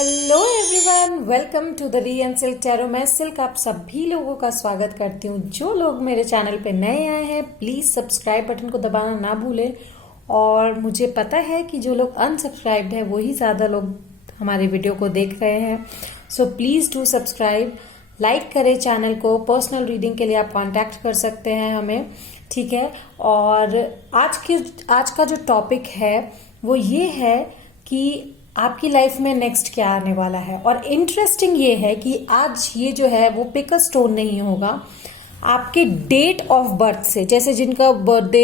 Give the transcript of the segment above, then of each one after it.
Hello everyone, welcome to the Ree and Silk Tarot. मैं Silk आप सभी लोगों का स्वागत करती हूँ। जो लोग मेरे चैनल पे नए आए हैं प्लीज सब्सक्राइब बटन को दबाना ना भूलें। और मुझे पता है कि जो लोग अनसब्सक्राइब्ड है वही ज्यादा लोग हमारे वीडियो को देख रहे हैं। So please do subscribe, like करें चैनल को। पर्सनल रीडिंग के लिए आप कांटेक्ट कर सकते हैं हमें, ठीक है। और आज का जो टॉपिक है वो ये है कि आपकी लाइफ में नेक्स्ट क्या आने वाला है। और इंटरेस्टिंग ये है कि आज ये जो है वो पिक अ स्टोन नहीं होगा, आपके डेट ऑफ बर्थ से, जैसे जिनका बर्थडे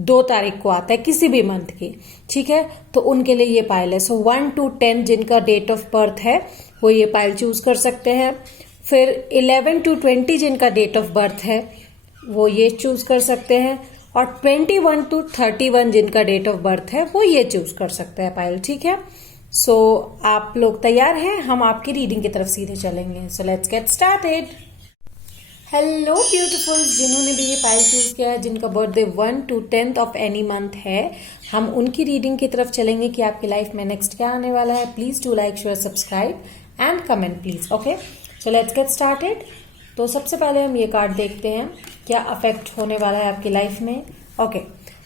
2 तारीख को आता है किसी भी मंथ की, ठीक है, तो उनके लिए ये पाइल है। सो 1 to 10 जिनका डेट ऑफ बर्थ है वो ये पाइल चूज कर सकते हैं। फिर 11 to 20 जिनका डेट ऑफ बर्थ है वो ये चूज कर सकते हैं। और 21 to 31 जिनका डेट ऑफ बर्थ है वो ये चूज कर सकते हैं पाइल, ठीक है। सो आप लोग तैयार हैं? हम आपकी रीडिंग की तरफ सीधे चलेंगे। So let's get started. Hello beautifuls, जिन्होंने भी ये पाइल चूज किया है, जिनका birthday 1 to 10th of any month है, हम उनकी रीडिंग की तरफ चलेंगे कि आपकी लाइफ में नेक्स्ट क्या आने वाला है। Please do like, share, subscribe and comment please. Okay, so let's get started. तो सबसे पहले हम ये कार्ड देखते हैं क्या अफेक्ट होने वाला है आपकी लाइफ में। Okay,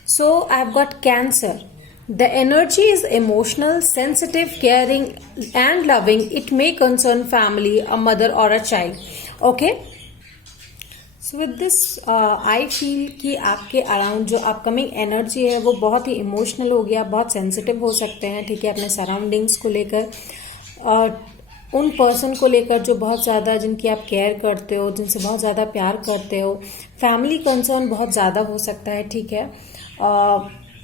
so I have got cancer. The energy is emotional, sensitive, caring and loving. It may concern family, a mother or a child. Okay? So with this, I feel कि आपके around जो upcoming energy है वो बहुत ही emotional हो गया, बहुत sensitive हो सकते हैं, ठीक है, अपने सराउंडिंग्स को लेकर, उन पर्सन को लेकर जो बहुत ज़्यादा, जिनकी आप केयर करते हो, जिनसे बहुत ज़्यादा प्यार करते हो। फैमिली कंसर्न बहुत ज़्यादा हो सकता है, ठीक है।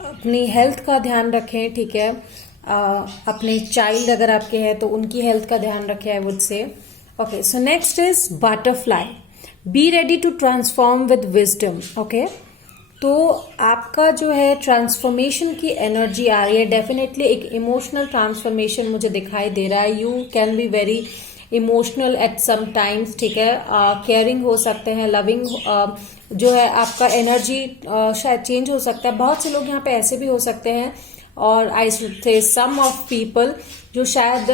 अपनी हेल्थ का ध्यान रखें, ठीक है। अपने चाइल्ड अगर आपके हैं तो उनकी हेल्थ का ध्यान रखें, I would say. Okay, so next is butterfly. Be ready to transform with wisdom. Okay, तो आपका जो है ट्रांसफॉर्मेशन की एनर्जी आ रही है। डेफिनेटली एक इमोशनल ट्रांसफॉर्मेशन मुझे दिखाई दे रहा है। You can be very emotional at some times, ठीक है। केयरिंग हो सकते हैं, लविंग जो है आपका एनर्जी शायद चेंज हो सकता है। बहुत से लोग यहाँ पे ऐसे भी हो सकते हैं, और I should say some of people जो शायद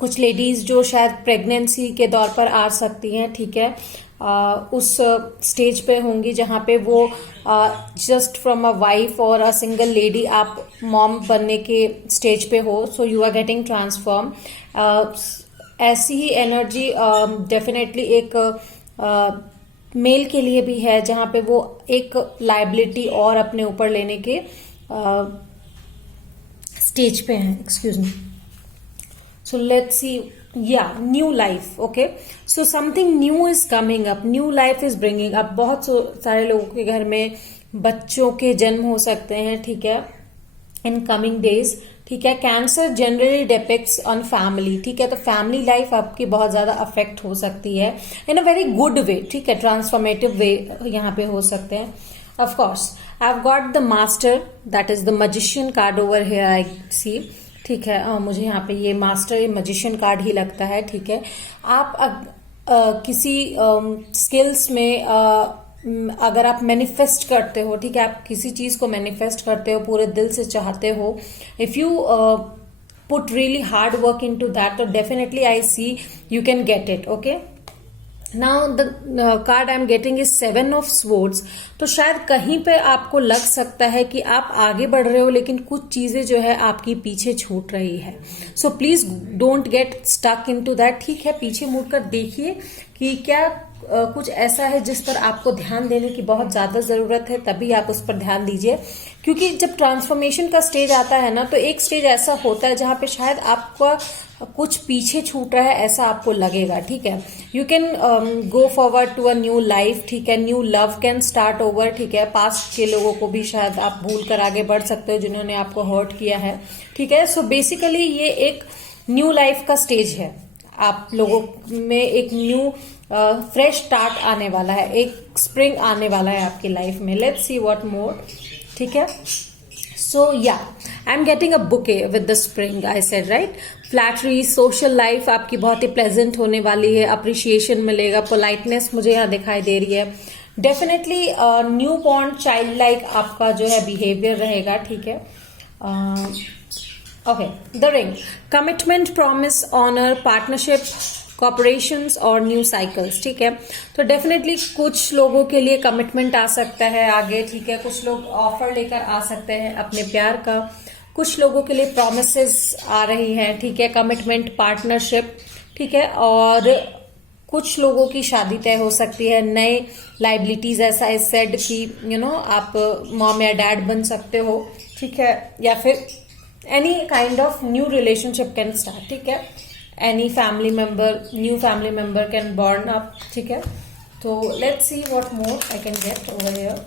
कुछ लेडीज जो शायद प्रेगनेंसी के दौर पर आ सकती हैं, ठीक है, उस स्टेज पे होंगी जहाँ पे वो जस्ट फ्रॉम अ वाइफ और अ सिंगल लेडी आप मॉम बनने के स्टेज पे हो। So you are getting transform. ऐसी ही एनर्जी डेफिनेटली एक मेल के लिए भी है, जहाँ पे वो एक लायबिलिटी और अपने ऊपर लेने के स्टेज पे हैं। Excuse me. So let's see, या new life. Okay, so something new is coming up, new life is bringing up. बहुत सारे लोगों के घर में बच्चों के जन्म हो सकते हैं, ठीक है, इन कमिंग डेज, ठीक है। Cancer generally depicts on family, ठीक है, तो फैमिली लाइफ आपकी बहुत ज्यादा अफेक्ट हो सकती है इन अ वेरी गुड वे, ठीक है, ट्रांसफॉर्मेटिव वे यहाँ पे हो सकते हैं। Of course I have got the master, that is the magician card over here I see, ठीक है। मुझे यहाँ पे ये मास्टर, ये मजिशियन कार्ड ही लगता है, ठीक है। आप किसी स्किल्स में अगर आप मैनिफेस्ट करते हो, ठीक है, आप किसी चीज को मैनिफेस्ट करते हो, पूरे दिल से चाहते हो, if you put really hard work into that, तो definitely I see you can get it. Okay, now the card I am getting is 7 of swords. तो शायद कहीं पे आपको लग सकता है कि आप आगे बढ़ रहे हो, लेकिन कुछ चीजें जो है आपकी पीछे छूट रही है। So please don't get stuck into that, ठीक है। पीछे मुड़कर देखिए कि क्या कुछ ऐसा है जिस पर आपको ध्यान देने की बहुत ज्यादा जरूरत है, तभी आप उस पर ध्यान दीजिए। क्योंकि जब ट्रांसफॉर्मेशन का स्टेज आता है ना, तो एक स्टेज ऐसा होता है जहां पे शायद आपका कुछ पीछे छूट रहा है, ऐसा आपको लगेगा, ठीक है। You can go forward to a new life, ठीक है। New love can start over, ठीक है। पास्ट के लोगों को भी शायद आप भूल कर आगे बढ़ सकते हो जिन्होंने आपको हर्ट किया है, ठीक है। सो बेसिकली ये एक न्यू लाइफ का स्टेज है। आप लोगों में एक न्यू फ्रेश स्टार्ट आने वाला है, एक स्प्रिंग आने वाला है आपकी लाइफ में। लेट्स सी व्हाट मोर, ठीक है। सो या आई am getting a bouquet with the spring, I said right. Flattery, social life आपकी बहुत ही प्लेजेंट होने वाली है, अप्रिशिएशन मिलेगा, पोलाइटनेस मुझे यहाँ दिखाई दे रही है। Definitely new born child like आपका जो है बिहेवियर रहेगा, ठीक है। Okay, the ring, commitment, promise, honour, partnership, cooperations और न्यू साइकिल्स, ठीक है। तो डेफिनेटली कुछ लोगों के लिए कमिटमेंट आ सकता है आगे, ठीक है। कुछ लोग ऑफर लेकर आ सकते हैं अपने प्यार का, कुछ लोगों के लिए प्रॉमिसेस आ रही हैं, ठीक है, कमिटमेंट, पार्टनरशिप, ठीक है। और कुछ लोगों की शादी तय हो सकती है, नए लाइबिलिटीज, ऐसा इज सेड कि आप मॉम या डैड बन सकते हो, ठीक है। या फिर any kind of new relationship can start, ठीक है। Any family member, new family member can born up, ठीक है। तो let's see what more I can get over here.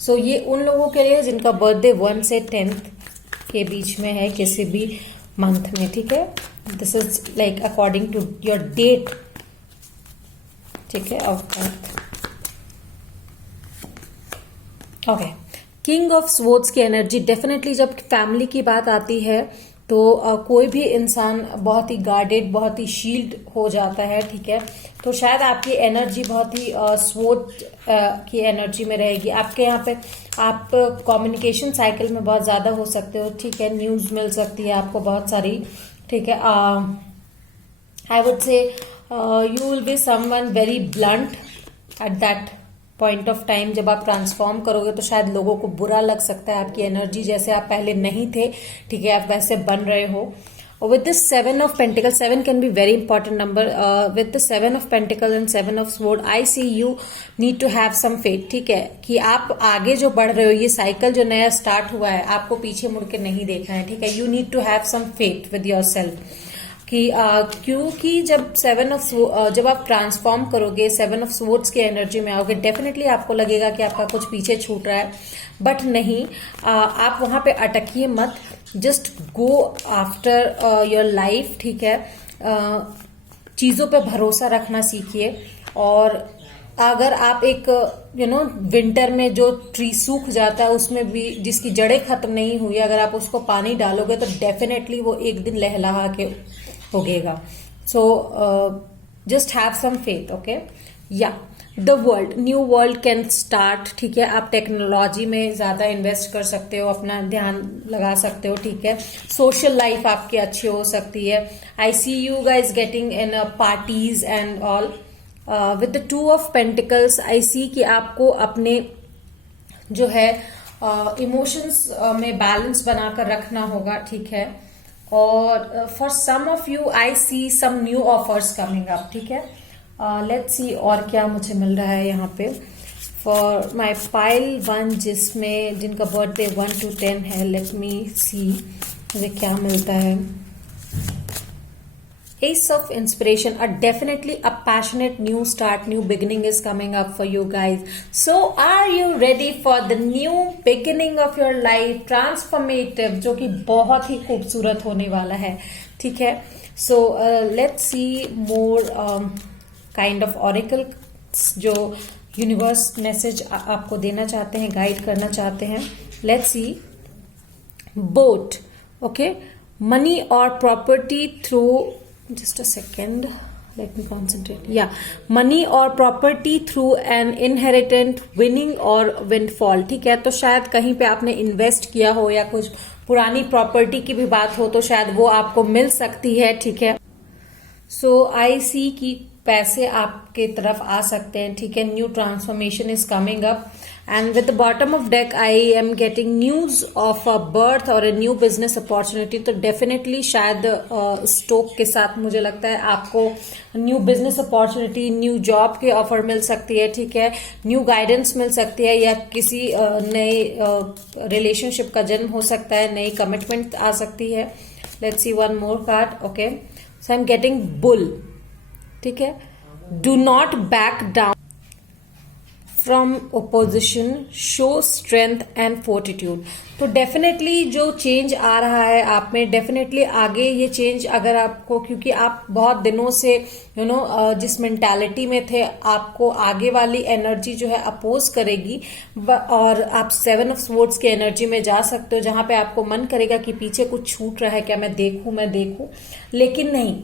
So ये उन लोगों के लिए जिनका बर्थडे 1 से 10 के बीच में है किसी भी मंथ में, ठीक है। This is like according to your date, ठीक है, of birth. Okay, king of swords की एनर्जी, डेफिनेटली जब फैमिली की बात आती है तो कोई भी इंसान बहुत ही गार्डेड, बहुत ही शील्ड हो जाता है, ठीक है। तो शायद आपकी एनर्जी बहुत ही स्वॉर्ड की एनर्जी में रहेगी। आपके यहाँ पे आप कम्युनिकेशन साइकिल में बहुत ज्यादा हो सकते हो, ठीक है। न्यूज मिल सकती है आपको बहुत सारी, ठीक है। आई वुड से you will be someone very blunt at that point of time. जब आप ट्रांसफॉर्म करोगे तो शायद लोगों को बुरा लग सकता है, आपकी एनर्जी जैसे आप पहले नहीं थे, ठीक है, आप वैसे बन रहे हो। With this 7 of pentacle, 7 can be very important number. With the 7 of pentacle and 7 of sword, I see you need to have some faith, ठीक है, कि आप आगे जो बढ़ रहे हो, ये साइकिल जो नया स्टार्ट हुआ है, आपको पीछे मुड़ के नहीं देखना है, ठीक है। You need to have some faith with yourself कि क्योंकि जब आप ट्रांसफॉर्म करोगे, 7 ऑफ स्वॉर्ड्स की एनर्जी में आओगे, डेफिनेटली आपको लगेगा कि आपका कुछ पीछे छूट रहा है, बट नहीं, आप वहां पे अटकिए मत। Just go after your life, ठीक है। चीजों पे भरोसा रखना सीखिए। और अगर आप एक विंटर में जो ट्री सूख जाता है, उसमें भी जिसकी जड़ें खत्म नहीं हुई, अगर आप उसको पानी डालोगे तो डेफिनेटली वो एक दिन लहलहा के उगेगा। So just have some faith, okay. या the world, new world can start, ठीक है। आप टेक्नोलॉजी में ज्यादा इन्वेस्ट कर सकते हो, अपना ध्यान लगा सकते हो, ठीक है। सोशल लाइफ आपकी अच्छी हो सकती है। I see you guys getting in parties and all. With the 2 of pentacles, I see कि आपको अपने जो है इमोशंस में बैलेंस बनाकर रखना होगा, ठीक है। और for some of you I see some new offers coming up, ठीक है। लेट्स सी और क्या मुझे मिल रहा है यहाँ पे फॉर माई पाइल 1, जिसमें जिनका बर्थडे 1 to 10 है। लेट मी सी मुझे क्या मिलता है। Ace of Inspiration, definitely a passionate new start, new beginning is coming up for you guys. So are you ready for the new beginning of your life, transformative, जो कि बहुत ही खूबसूरत होने वाला है, ठीक है। So let's see more kind of oracle जो यूनिवर्स मैसेज आपको देना चाहते हैं, गाइड करना चाहते हैं। Let's see. Boat, okay, money or property through, just a second, let me concentrate. Yeah, money or property through an inheritance, winning or windfall, ठीक है। तो शायद कहीं पे आपने इन्वेस्ट किया हो या कुछ पुरानी प्रॉपर्टी की भी बात हो, तो शायद वो आपको मिल सकती है, ठीक है। सो आई सी की पैसे आपके तरफ आ सकते हैं, ठीक है। New transformation is coming up and with the bottom of deck I am getting news of a birth और अ न्यू बिजनेस अपॉर्चुनिटी। तो डेफिनेटली शायद स्टोक के साथ मुझे लगता है आपको new business opportunity, new job के ऑफर मिल सकती है, ठीक है। न्यू गाइडेंस मिल सकती है या किसी नए रिलेशनशिप का जन्म हो सकता है, नई कमिटमेंट आ सकती है। Let's see one more card, okay. So I am getting bull, ठीक है। Do not back down from opposition, show strength and fortitude. तो डेफिनेटली जो चेंज आ रहा है आप में, डेफिनेटली आगे ये चेंज अगर आपको, क्योंकि आप बहुत दिनों से जिस मेंटालिटी में थे, आपको आगे वाली एनर्जी जो है अपोज करेगी और आप 7 ऑफ स्वॉर्ड्स की एनर्जी में जा सकते हो, जहां पे आपको मन करेगा कि पीछे कुछ छूट रहा है क्या, मैं देखूं, लेकिन नहीं,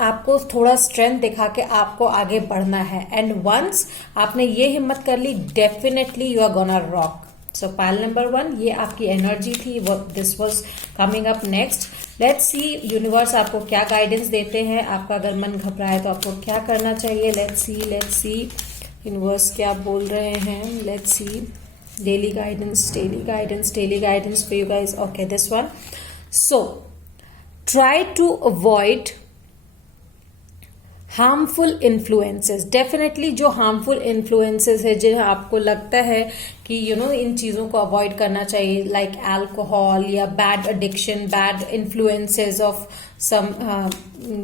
आपको थोड़ा स्ट्रेंथ दिखा के आपको आगे बढ़ना है। एंड वंस आपने ये हिम्मत कर ली, definitely you are gonna rock, so pile number 1 ये आपकी एनर्जी थी, this was coming up next. Let's see universe आपको क्या गाइडेंस देते हैं, आपका अगर मन घबराए तो आपको क्या करना चाहिए। लेट्स सी यूनिवर्स क्या बोल रहे हैं। Let's see daily guidance for you guys. Okay, this one. So try to avoid harmful influences. Definitely जो हार्मफुल इन्फ्लुएंसेस है, जो आपको लगता है कि इन चीज़ों को अवॉइड करना चाहिए, लाइक अल्कोहल या bad addiction, bad influences of some,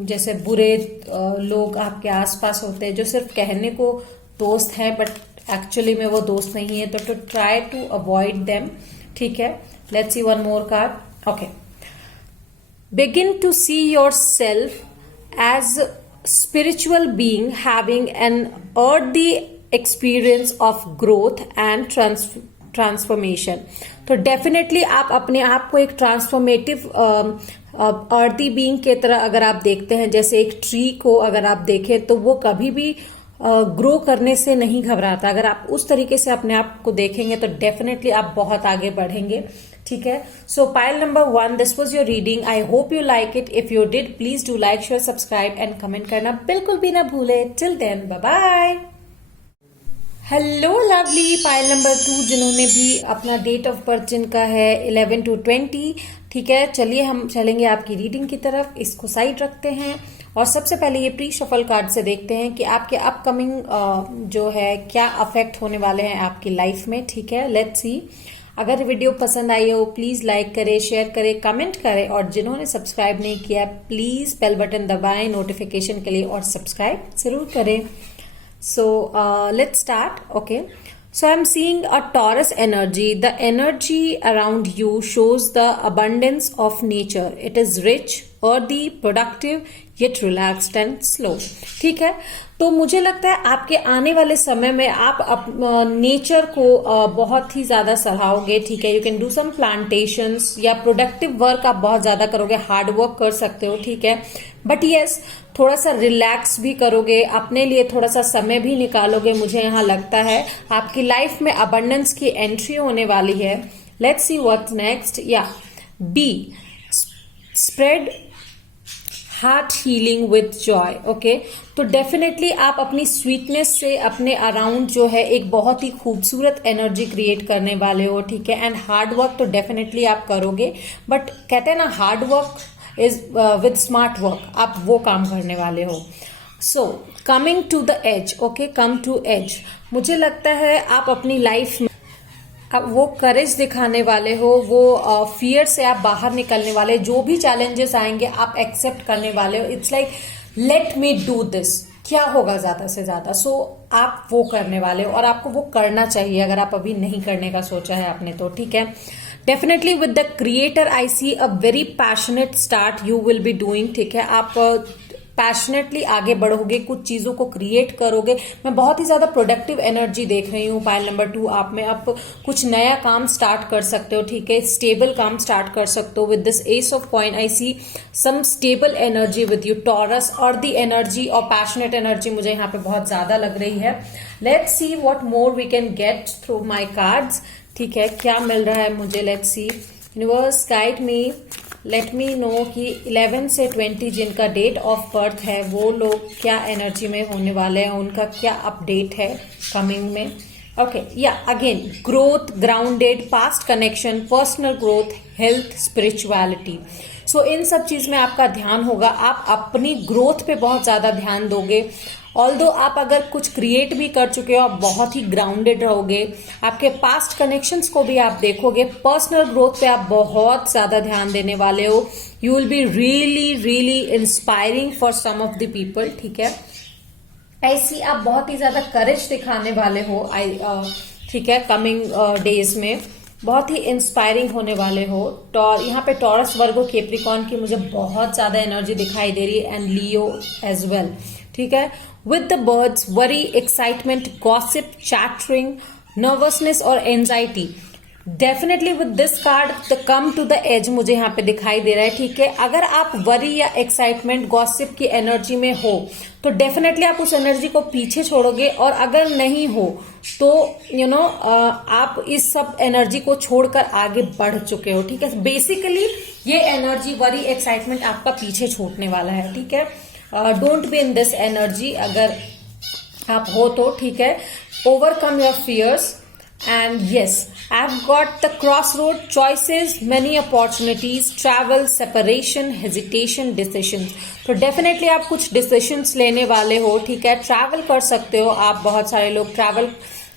जैसे बुरे लोग आपके आसपास होते हैं जो सिर्फ कहने को दोस्त हैं बट एक्चुअली में वो दोस्त नहीं है, तो ट्राई टू अवॉइड देम। ठीक है, let's see one more card. Okay, begin to see yourself as spiritual being having an earthy experience of growth and transformation। तो डेफिनेटली आप अपने आप को एक ट्रांसफॉर्मेटिव अर्दी बीइंग की तरह अगर आप देखते हैं, जैसे एक ट्री को अगर आप देखें तो वो कभी भी ग्रो करने से नहीं घबराता। अगर आप उस तरीके से अपने आप को देखेंगे तो डेफिनेटली आप बहुत आगे बढ़ेंगे। ठीक है, so pile number 1, this was your reading. I hope you like it. If you did, please do like, share, subscribe and comment करना बिल्कुल भी ना भूले। Till then, bye bye. Hello lovely pile number 2, जिन्होंने भी अपना डेट ऑफ बर्थ जिनका है 11 to 20। ठीक है, चलिए हम चलेंगे आपकी रीडिंग की तरफ। इसको साइड रखते हैं और सबसे पहले ये प्री शफल कार्ड से देखते हैं कि आपके अपकमिंग जो है क्या अफेक्ट होने वाले हैं आपकी लाइफ में। ठीक है, लेट्स सी। अगर वीडियो पसंद आई हो प्लीज लाइक करें, शेयर करें, कमेंट करें और जिन्होंने सब्सक्राइब नहीं किया प्लीज बेल बटन दबाएं नोटिफिकेशन के लिए और सब्सक्राइब जरूर करें। So let's start. Okay, so I'm seeing a Taurus energy. The energy around you shows the abundance of nature. It is rich, earthy, productive, yet relaxed and slow. ठीक है, तो मुझे लगता है आपके आने वाले समय में आप नेचर को बहुत ही ज्यादा सराहोगे। ठीक है, you can do some plantations या प्रोडक्टिव वर्क आप बहुत ज्यादा करोगे, हार्ड वर्क कर सकते हो। ठीक है, बट यस थोड़ा सा रिलैक्स भी करोगे, अपने लिए थोड़ा सा समय भी निकालोगे। मुझे यहाँ लगता है आपकी लाइफ में अबंडेंस की एंट्री होने वाली है। Let's see what's next. या be, spread heart healing with joy. Okay, तो डेफिनेटली आप अपनी स्वीटनेस से अपने अराउंड जो है एक बहुत ही खूबसूरत एनर्जी क्रिएट करने वाले हो। ठीक है, एंड हार्ड वर्क तो डेफिनेटली आप करोगे, बट कहते हैं ना hard work is with smart work, आप वो काम करने वाले हो। So coming to the age. Okay, come to age. मुझे लगता है आप अपनी लाइफ में अब वो करेज दिखाने वाले हो, वो फियर से आप बाहर निकलने वाले, जो भी चैलेंजेस आएंगे आप एक्सेप्ट करने वाले हो। It's like let me do this, क्या होगा ज्यादा से ज्यादा। सो आप वो करने वाले हो और आपको वो करना चाहिए अगर आप अभी नहीं करने का सोचा है आपने तो। ठीक है, definitely with the creator I see a very passionate start you will be doing. ठीक है, आप पैशनेटली आगे बढ़ोगे, कुछ चीजों को क्रिएट करोगे। मैं बहुत ही ज्यादा प्रोडक्टिव एनर्जी देख रही हूँ पाइल नंबर 2 आप में। आप कुछ नया काम स्टार्ट कर सकते हो। ठीक है, स्टेबल काम स्टार्ट कर सकते हो। With this ace of coin I see some stable energy with you Taurus, और द एनर्जी और पैशनेट एनर्जी मुझे यहाँ पे बहुत ज्यादा लग रही है। Let's see what more we can get through my cards. ठीक है, क्या मिल रहा है मुझे। Let's see, universe guide me, let me know कि 11 से 20 जिनका डेट ऑफ बर्थ है वो लोग क्या एनर्जी में होने वाले हैं, उनका क्या अपडेट है कमिंग में। ओके, या again growth, grounded, past connection, personal growth, health, spirituality. So इन सब चीज में आपका ध्यान होगा, आप अपनी ग्रोथ पे बहुत ज्यादा ध्यान दोगे। ऑल्दो आप अगर कुछ क्रिएट भी कर चुके हो आप बहुत ही ग्राउंडेड रहोगे। आपके पास्ट कनेक्शंस को भी आप देखोगे। पर्सनल ग्रोथ पे आप बहुत ज्यादा ध्यान देने वाले हो। You will be really really inspiring for some of the people. ठीक है, ऐसी आप बहुत ही ज्यादा करेज दिखाने वाले हो। ठीक है, कमिंग डेज में बहुत ही इंस्पायरिंग होने वाले हो। यहाँ पे टॉरस, वर्गो, कैप्रिकॉर्न की मुझे बहुत ज्यादा एनर्जी दिखाई दे रही है, एंड लियो एज वेल। ठीक है, with the birds, worry, excitement, gossip, chattering, nervousness और anxiety. Definitely with this card the come to the edge मुझे यहाँ पे दिखाई दे रहा है, ठीक है। अगर आप वरी या एक्साइटमेंट गॉसिप की एनर्जी में हो तो डेफिनेटली आप उस एनर्जी को पीछे छोड़ोगे, और अगर नहीं हो तो आप इस सब एनर्जी को छोड़कर आगे बढ़ चुके हो, ठीक है। बेसिकली ये एनर्जी वरी एक्साइटमेंट आपका पीछे छूटने वाला है, ठीक है। Don't be in this energy अगर आप हो तो, ठीक है। Overcome your fears and yes, I've got the crossroad choices, many opportunities, travel, separation, hesitation, decisions। तो डेफिनेटली आप कुछ डिसीजंस लेने वाले हो, ठीक है। ट्रैवल कर सकते हो आप, बहुत सारे लोग ट्रैवल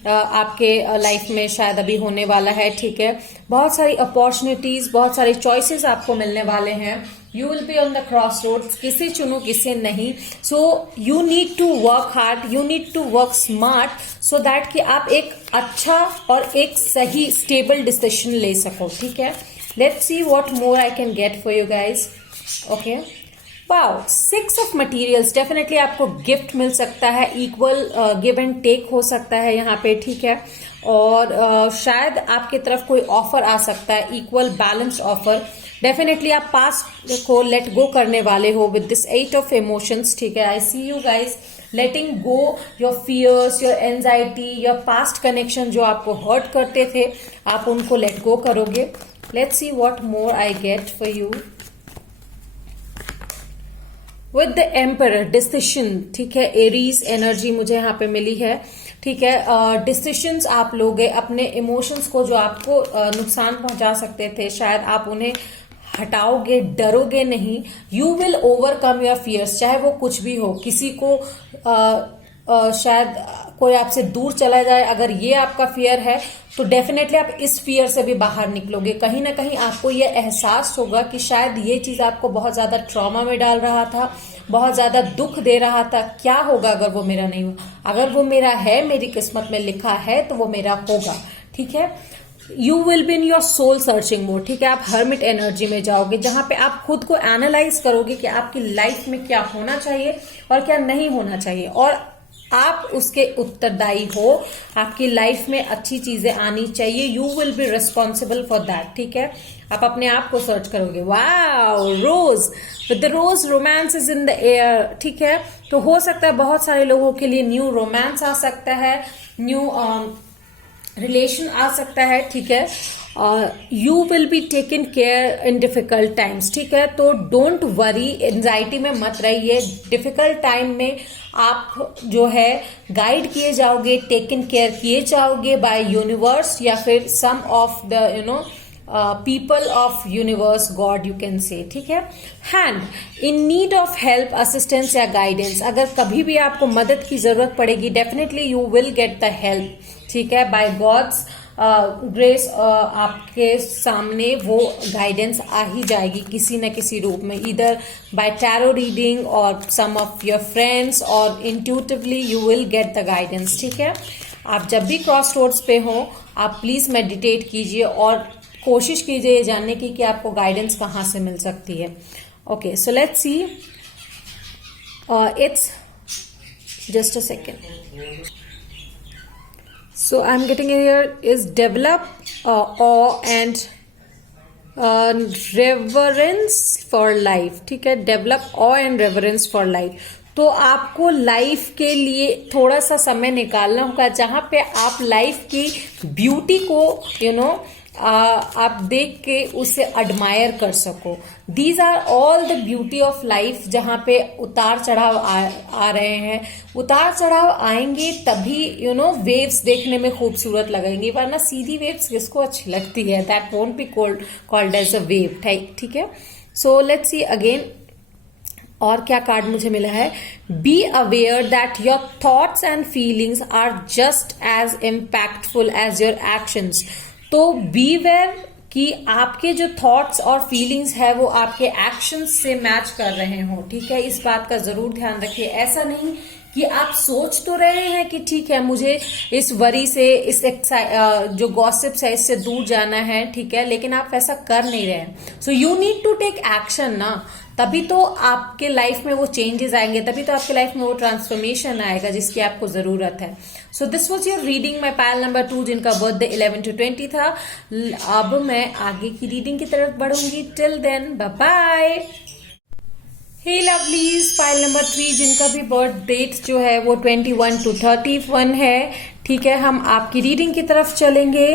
आपके लाइफ में शायद अभी होने वाला है, ठीक है। बहुत सारी अपॉर्चुनिटीज, बहुत सारी चॉइसेस आपको मिलने वाले हैं। You will be on the cross road, किसे चुनो किसे नहीं। So you need to work hard, you need to work smart so that कि आप एक अच्छा और एक सही स्टेबल डिसीजन ले सको, ठीक है। Let's see what more I can get for you guys. Okay, wow, 6 of materials. Definitely आपको गिफ्ट मिल सकता है, इक्वल गिव एंड टेक हो सकता है यहाँ पे, ठीक है। और शायद आपकी तरफ कोई ऑफर आ सकता है, इक्वल बैलेंस्ड ऑफर। डेफिनेटली आप पास्ट को लेट गो करने वाले हो विद दिस 8 ऑफ इमोशंस, ठीक है। I see you guys letting go your fears, your anxiety, your past connection जो आपको हर्ट करते थे, आप उनको लेट गो करोगे। Let's see what more I get for you. With the emperor, decision, ठीक है। एरीज एनर्जी मुझे यहाँ पे मिली है, ठीक है। डिसीजंस आप लोगे, अपने इमोशंस को जो आपको नुकसान पहुंचा सकते थे, शायद आप उन्हें हटाओगे, डरोगे नहीं। You will overcome your fears, चाहे वो कुछ भी हो। किसी को शायद कोई आपसे दूर चला जाए, अगर ये आपका फियर है तो डेफिनेटली आप इस फियर से भी बाहर निकलोगे। कहीं ना कहीं आपको ये एहसास होगा कि शायद ये चीज आपको बहुत ज्यादा ट्रॉमा में डाल रहा था, बहुत ज्यादा दुख दे रहा था। क्या होगा अगर वो मेरा नहीं हुआ? अगर वो मेरा है, मेरी किस्मत में लिखा है तो वो मेरा होगा, ठीक है। You will be in your soul searching mode, ठीक है। आप हर्मिट एनर्जी में जाओगे, जहां पे आप खुद को एनालाइज करोगे कि आपकी लाइफ में क्या होना चाहिए और क्या नहीं होना चाहिए, और आप उसके उत्तरदायी हो। आपकी लाइफ में अच्छी चीजें आनी चाहिए। You will be responsible for that, ठीक है। आप अपने आप को सर्च करोगे। Wow, rose, with the rose romance is in the air, ठीक है। तो हो सकता है बहुत सारे लोगों के लिए न्यू रोमांस आ सकता है, न्यू रिलेशन आ सकता है, ठीक है। You will be taken care in difficult times, ठीक है। तो डोंट वरी, एंजाइटी में मत रहिए। डिफिकल्ट टाइम में आप जो है गाइड किए जाओगे, टेकन केयर किए जाओगे बाय यूनिवर्स, या फिर some of the people of universe, god you can say, ठीक है। Hand, in need of help, assistance या गाइडेंस। अगर कभी भी आपको मदद की जरूरत पड़ेगी, definitely you will get the help, ठीक है। बाय गॉड्स ग्रेस आपके सामने वो गाइडेंस आ ही जाएगी किसी न किसी रूप में, इधर बाय टैरो रीडिंग और सम ऑफ योर फ्रेंड्स, और intuitively you will get the guidance, ठीक है। आप जब भी क्रॉस रोड्स पे हो, आप प्लीज मेडिटेट कीजिए और कोशिश कीजिए ये जानने की कि आपको गाइडेंस कहाँ से मिल सकती है। Okay, so let's see, it's just a second. So I'm getting here is develop awe and reverence for life, ठीक है। develop awe and reverence for life। तो आपको लाइफ के लिए थोड़ा सा समय निकालना होगा, जहां पे आप लाइफ की ब्यूटी को आप देख के उसे एडमायर कर सको। These are all the beauty of life, जहां पे उतार चढ़ाव आ रहे हैं। उतार चढ़ाव आएंगे तभी वेव्स देखने में खूबसूरत लगेंगी, वरना सीधी वेव्स किसको अच्छी लगती है? That won't be called as a wave, ठीक है। सो लेट्स सी अगेन, और क्या कार्ड मुझे मिला है? Be aware that your thoughts and feelings are just as impactful as your actions. तो बी वेयर कि आपके जो थॉट्स और फीलिंग्स है वो आपके एक्शंस से मैच कर रहे हो, ठीक है। इस बात का जरूर ध्यान रखिए। ऐसा नहीं कि आप सोच तो रहे हैं कि ठीक है मुझे इस वरी से, इस जो गॉसिप्स है इससे दूर जाना है, ठीक है, लेकिन आप वैसा कर नहीं रहे हैं। So you need to take action ना, तभी तो आपके लाइफ में वो चेंजेस आएंगे, तभी तो आपके लाइफ में वो ट्रांसफॉर्मेशन आएगा जिसकी आपको जरूरत है। So this was your reading my pile number 2 जिनका बर्थडे 11 to 20 था। अब मैं आगे की रीडिंग की तरफ बढ़ूंगी। Till then bye bye. Hey lovelies, pile number 3 जिनका भी बर्थ डेट जो है वो 21 to 31 है, ठीक है, हम आपकी रीडिंग की तरफ चलेंगे।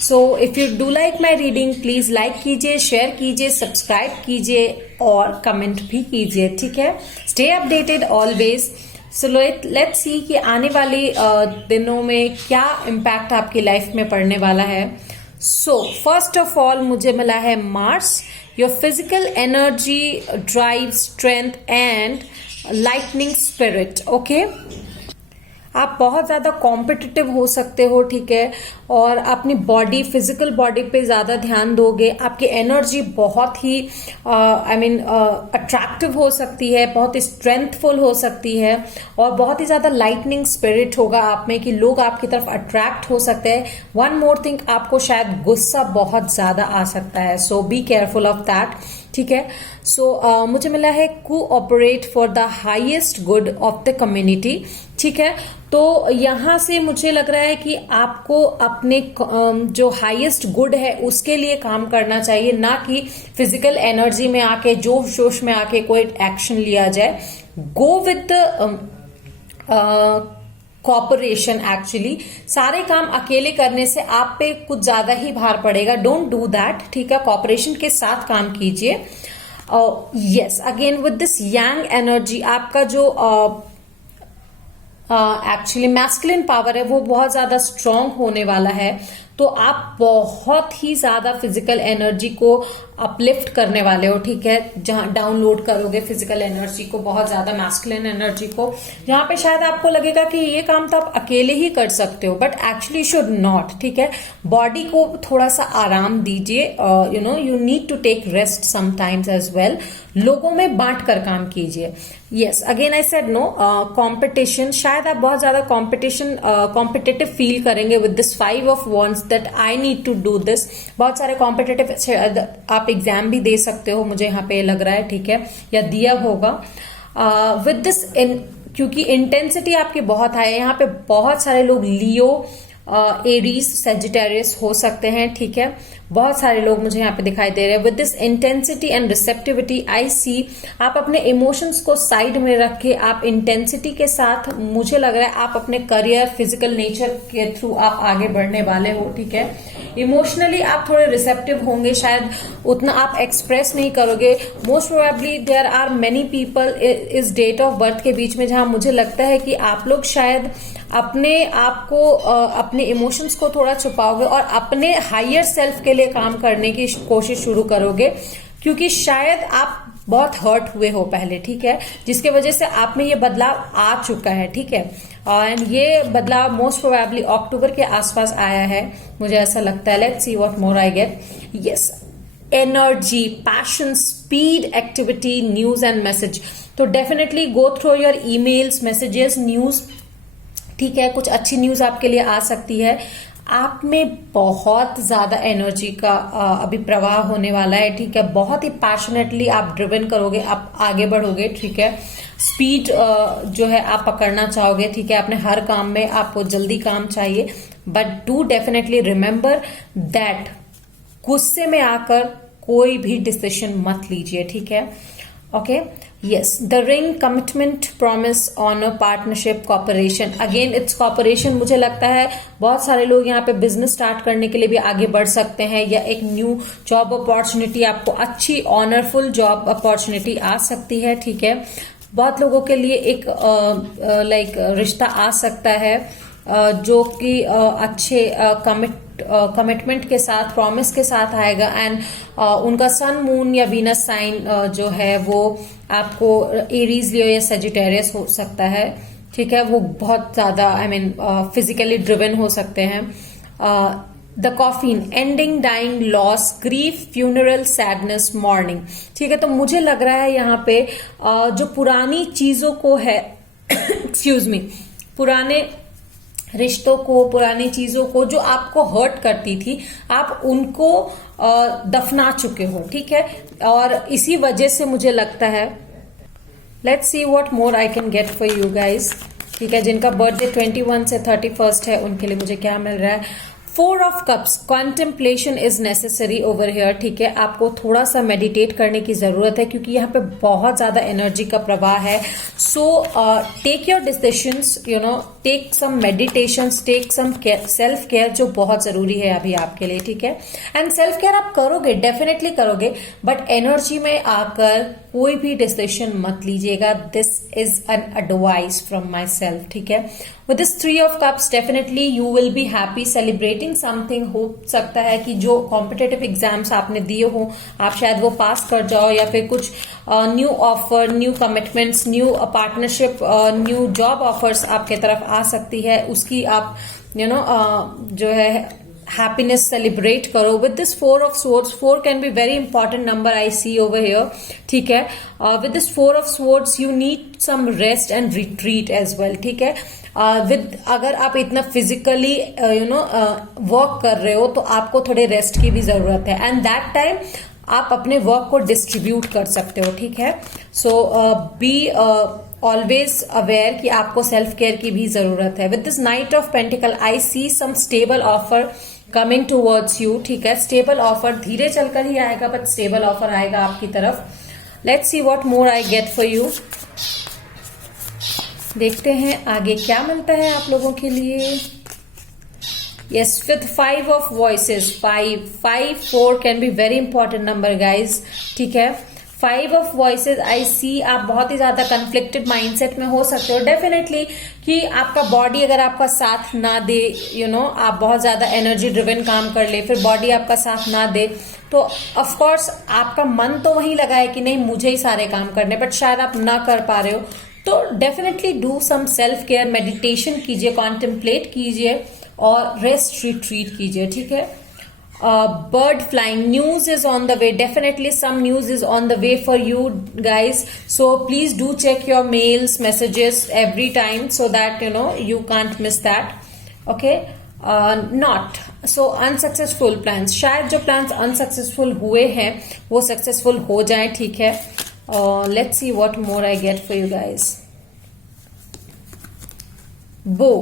So if you do like my reading please like कीजिए, शेयर कीजिए, सब्सक्राइब कीजिए और कमेंट भी कीजिए, ठीक है। Stay updated always. So let's see कि आने वाले दिनों में क्या इम्पैक्ट आपकी लाइफ में पड़ने वाला है। सो फर्स्ट ऑफ ऑल मुझे मिला है Mars, your physical energy, drive, strength and lightning spirit. Okay, आप बहुत ज्यादा कॉम्पिटिटिव हो सकते हो, ठीक है, और अपनी बॉडी, फिजिकल बॉडी पे ज्यादा ध्यान दोगे। आपकी एनर्जी बहुत ही अट्रैक्टिव हो सकती है, बहुत ही स्ट्रेंथफुल हो सकती है और बहुत ही ज्यादा लाइटनिंग स्पिरिट होगा आप में कि लोग आपकी तरफ अट्रैक्ट हो सकते हैं। वन मोर थिंग, आपको शायद गुस्सा बहुत ज्यादा आ सकता है, सो बी केयरफुल ऑफ दैट, ठीक है। सो मुझे मिला है cooperate for the highest good of the community, ठीक है। तो यहां से मुझे लग रहा है कि आपको अपने जो हाईएस्ट गुड है उसके लिए काम करना चाहिए, ना कि फिजिकल एनर्जी में आके, जोश जोश में आके कोई एक्शन लिया जाए। Go with corporation. एक्चुअली सारे काम अकेले करने से आप पे कुछ ज्यादा ही भार पड़ेगा, डोंट डू दैट, ठीक है। कॉपरेशन के साथ काम कीजिए। Yes, again with this Yang energy, आपका जो एक्चुअली मैस्कुलिन पावर है वो बहुत ज्यादा स्ट्रांग होने वाला है, तो आप बहुत ही ज्यादा फिजिकल एनर्जी को अपलिफ्ट करने वाले हो, ठीक है। जहां डाउनलोड करोगे फिजिकल एनर्जी को, बहुत ज्यादा मैस्कुलिन एनर्जी को, जहां पे शायद आपको लगेगा कि ये काम तो आप अकेले ही कर सकते हो, बट एक्चुअली शुड नॉट, ठीक है। बॉडी को थोड़ा सा आराम दीजिए, you need to take rest sometimes as well. लोगों में बांट कर काम कीजिए। Yes, again I said no competition, शायद आप बहुत ज्यादा कॉम्पिटिटिव फील करेंगे with this 5 of wands that I need to do this. बहुत सारे कॉम्पिटिटिव आप एग्जाम भी दे सकते हो, मुझे यहाँ पे लग रहा है, ठीक है, या दिया होगा विद दिस। क्योंकि इंटेंसिटी आपकी बहुत है, यहाँ पे बहुत सारे लोग लियो, एरीज, सेजिटेरियस हो सकते हैं, ठीक है। बहुत सारे लोग मुझे यहाँ पे दिखाई दे रहे हैं। With this intensity and receptivity I see, आप अपने इमोशंस को साइड में रख के आप इंटेंसिटी के साथ, मुझे लग रहा है आप अपने करियर, फिजिकल नेचर के थ्रू आप आगे बढ़ने वाले हो, ठीक है। इमोशनली आप थोड़े रिसेप्टिव होंगे, शायद उतना आप एक्सप्रेस नहीं करोगे। Most probably there are many people इस डेट ऑफ बर्थ के बीच में जहां मुझे लगता है कि आप लोग शायद अपने आप को, अपने इमोशंस को थोड़ा छुपाओगे और अपने हायर सेल्फ के लिए काम करने की कोशिश शुरू करोगे, क्योंकि शायद आप बहुत हर्ट हुए हो पहले, ठीक है, जिसके वजह से आप में ये बदलाव आ चुका है, ठीक है। एंड ये बदलाव मोस्ट प्रोबेबली अक्टूबर के आसपास आया है, मुझे ऐसा लगता है। Let's see what more I get. Yes, energy, passion, speed, activity, news and message. तो definitely go through your emails, messages, news, ठीक है। कुछ अच्छी न्यूज आपके लिए आ सकती है। आप में बहुत ज्यादा एनर्जी का अभी प्रवाह होने वाला है, ठीक है। बहुत ही पैशनेटली आप ड्रिवन करोगे, आप आगे बढ़ोगे, ठीक है। स्पीड जो है आप पकड़ना चाहोगे, ठीक है। अपने हर काम में आपको जल्दी काम चाहिए, but do definitely remember that गुस्से में आकर कोई भी डिसीजन मत लीजिए, ठीक है। Okay, yes, the ring, commitment, promise, honour, partnership, cooperation. Again it's cooperation. मुझे लगता है बहुत सारे लोग यहाँ पे बिजनेस स्टार्ट करने के लिए भी आगे बढ़ सकते हैं, या एक न्यू जॉब अपॉर्चुनिटी, आपको अच्छी ऑनरफुल जॉब अपॉर्चुनिटी आ सकती है, ठीक है। बहुत लोगों के लिए एक लाइक रिश्ता आ सकता है जो कि अच्छे कमिटमेंट के साथ, प्रॉमिस के साथ आएगा। एंड उनका सन, मून या वीनस साइन जो है वो आपको एरीज, लियो या सेजिटेरियस हो सकता है, ठीक है। वो बहुत ज्यादा फिजिकली ड्रिवन हो सकते हैं। The coffin, ending, dying, loss, grief, funeral, sadness, mourning, ठीक है। तो मुझे लग रहा है यहाँ पे जो पुरानी चीजों को है एक्सक्यूज मी, पुराने रिश्तों को, पुरानी चीजों को जो आपको हर्ट करती थी, आप उनको दफना चुके हो, ठीक है। और इसी वजह से मुझे लगता है, let's see what more I can get for you guys, ठीक है। जिनका बर्थडे 21 से 31 है उनके लिए मुझे क्या मिल रहा है, 4 of cups, contemplation is necessary over here, ठीक है। आपको थोड़ा सा मेडिटेट करने की जरूरत है क्योंकि यहाँ पे बहुत ज्यादा एनर्जी का प्रवाह है। So take your decisions, take some meditations, take some self care जो बहुत जरूरी है अभी आपके लिए, ठीक है। एंड सेल्फ केयर आप करोगे, डेफिनेटली करोगे, बट एनर्जी में आकर कोई भी डिसीजन मत लीजिएगा। This is an advice from my self, ठीक है। With this 3 of cups definitely you will be happy celebrating something. हो सकता है कि जो कॉम्पिटेटिव एग्जाम्स आपने दिए हो आप शायद वो पास कर जाओ, या फिर कुछ new offer, new commitments, new partnership, new job offers आपके तरफ आ सकती है, उसकी आप जो है हैप्पीनेस सेलिब्रेट करो। With this 4 of swords, 4 can be very important number I see over here, ठीक है। With this 4 of swords you need some rest and retreat as well, ठीक है। अगर आप इतना फिजिकली वर्क कर रहे हो तो आपको थोड़े रेस्ट की भी जरूरत है, एंड दैट टाइम आप अपने वर्क को डिस्ट्रीब्यूट कर सकते हो, ठीक है। सो बी ऑलवेज अवेयर कि आपको सेल्फ केयर की भी जरूरत है। With this knight of pentacle I see some stable offer coming towards you, ठीक है। स्टेबल ऑफर धीरे चलकर ही आएगा, बट स्टेबल ऑफर आएगा आपकी तरफ। Let's see what more I get for you. देखते हैं आगे क्या मिलता है आप लोगों के लिए। Yes, with 5 of voices, 5 can be very important number guys, ठीक है। 5 ऑफ वॉइसेस आई सी, आप बहुत ही ज्यादा कन्फ्लिक्टेड माइंडसेट में हो सकते हो डेफिनेटली, कि आपका बॉडी अगर आपका साथ ना दे, आप बहुत ज्यादा एनर्जी ड्रिवन काम कर ले, फिर बॉडी आपका साथ ना दे, तो ऑफ कोर्स आपका मन तो वहीं लगा है कि नहीं मुझे ही सारे काम करने, बट शायद आप ना कर पा रहे हो। तो definitely do some self care, meditation कीजिए, कॉन्टेम्पलेट कीजिए और रेस्ट रिट्रीट कीजिए, ठीक है। bird flying, news is on the way, definitely some news is on the way for you guys, so please do check your mails, messages every time so that you can't miss that, okay. Not so unsuccessful plans, शायद जो plans unsuccessful हुए हैं वो successful हो जाए, ठीक है। let's see what more I get for you guys. Bow,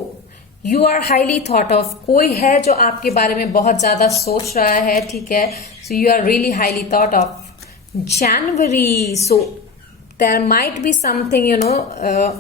you are highly thought of, कोई है जो आपके बारे में बहुत ज्यादा सोच रहा है, ठीक है। So you are really highly thought of. January, so there might be something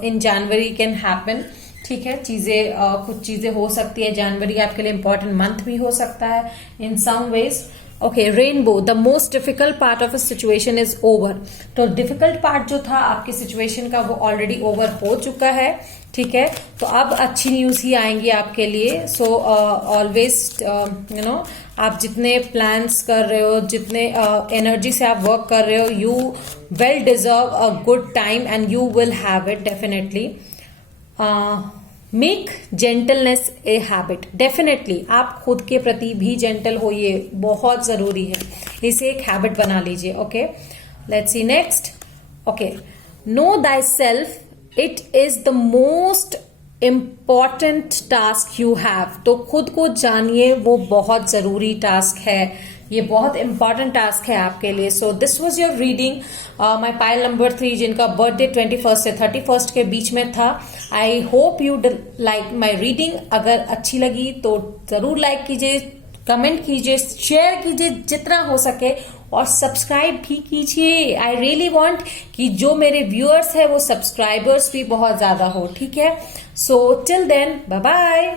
in January can happen, ठीक है। कुछ चीजें हो सकती है। जनवरी आपके लिए इंपॉर्टेंट मंथ भी हो सकता है in some ways, okay. Rainbow, the most difficult part of a situation is over, तो डिफिकल्ट पार्ट जो था आपकी सिचुएशन का वो ऑलरेडी ओवर हो चुका है, ठीक है। तो अब अच्छी न्यूज ही आएंगी आपके लिए। सो ऑलवेज आप जितने प्लान्स कर रहे हो, जितने एनर्जी से आप वर्क कर रहे हो, you well deserve a good time and you will have it definitely. Make gentleness a habit, definitely आप खुद के प्रति भी जेंटल होइए, बहुत जरूरी है, इसे एक हैबिट बना लीजिए, okay. Let's see next, okay. No thy self, it is the most important task you have, तो खुद को जानिए, वो बहुत जरूरी टास्क है, ये बहुत इंपॉर्टेंट टास्क है आपके लिए। So this was your reading my pile number 3, जिनका बर्थडे 21 से 31 के बीच में था। आई hope you like my reading. अगर अच्छी लगी तो जरूर लाइक कीजिए, कमेंट कीजिए, शेयर कीजिए जितना हो सके, और सब्सक्राइब भी कीजिए। आई रियली वांट कि जो मेरे व्यूअर्स है वो सब्सक्राइबर्स भी बहुत ज्यादा हो, ठीक है। So till then, bye bye.